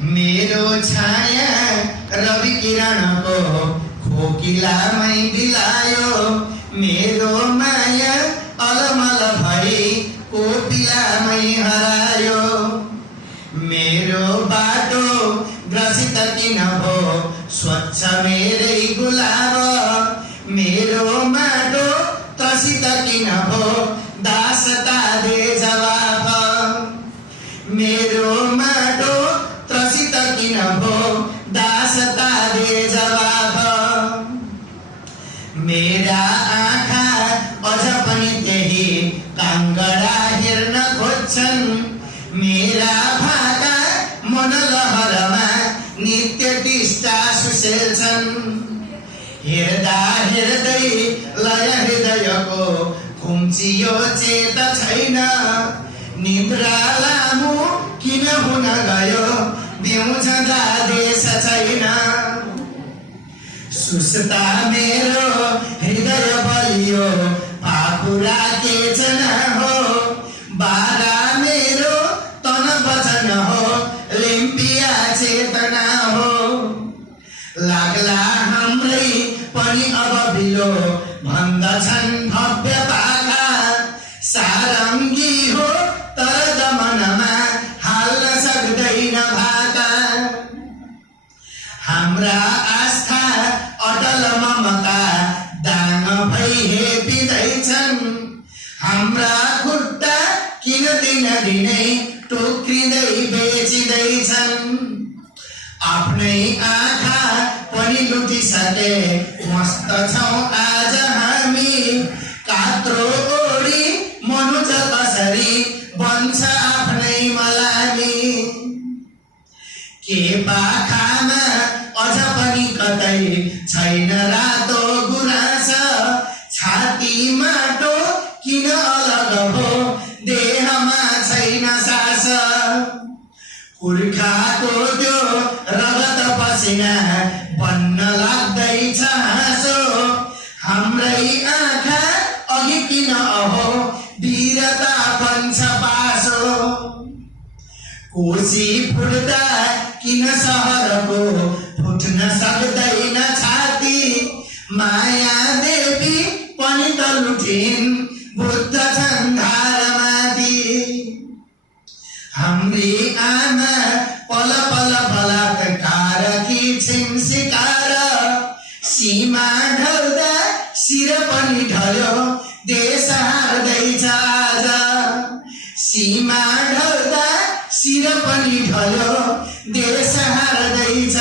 मेरो छाया रवि किरणको खोकिलामै बिलायो। मेरो माया अलमल भई कोपिलामै हरायो। मेरो बाटो ग्रसित किन भो स्वच्छ मेरै गुलाब। मेरो माटो त्रसित किन भो दासता दे जवाब। मेरो माटो त्रसित किन भो दासता दे जवाब। मेरा आँखा अझ पनि त्यही काङ्गडा हेर्न खोज्छन्। मेरा भाका मनलहरमा नित्य टिस्टा सुसेल्छन्। हेर्दा हेर्दै लय हृदयको खुम्चियो चेत छैन। निद्रा लामो किन हुन गयो बिउँझदा देश छैन। सुस्ता मेरो हृदय बलियो पाखुरा केचन हो। बारा मेरो तन वचन हो लिम्पिया चेतना हो। लाग्ला हाम्रै पनि अब बिलो भन्दछन् भव्य पाखा। सारङ्गी हो तर दमनमा हाल्न सक्दैन भाका। हाम्रा आस्था अटल ममता दाङ भई हेपिँदैछन्। हाम्रा खुट्टा किन दिनै टोक्रिँदै बेचिँदैछन्। आफ्नै आँखा पनि लुटिसके मस्त छौँ आज हामी। कात्रो ओडी मनुज कसरी बन्छ आफ्नै मलामी। के पाखामा अझ पनि कतै छैन रातो गुराँस। छाती माटो किन अलग हो देहमा छैन सास। पुर्खाको त्यो रगत पसिना बन्न लाग्दैछ हाँसो। हाम्रै आँखा अघि किन अहो वीरता बन्छ पासो। कोसी फुट्दा किन सहरको फुट्न सक्दैन छाती। माया देवी पनि त लुटिन् बुद्ध छन् धारमाथि। हाम्री आमा पल पल बलात्कारकी छिन् शिकार। सीमा ढल्दा शिर पनि ढल्यो देश हार्दैछ आज। सीमा ढल्दा शिर पनि ढल्यो देश हार्दैछ।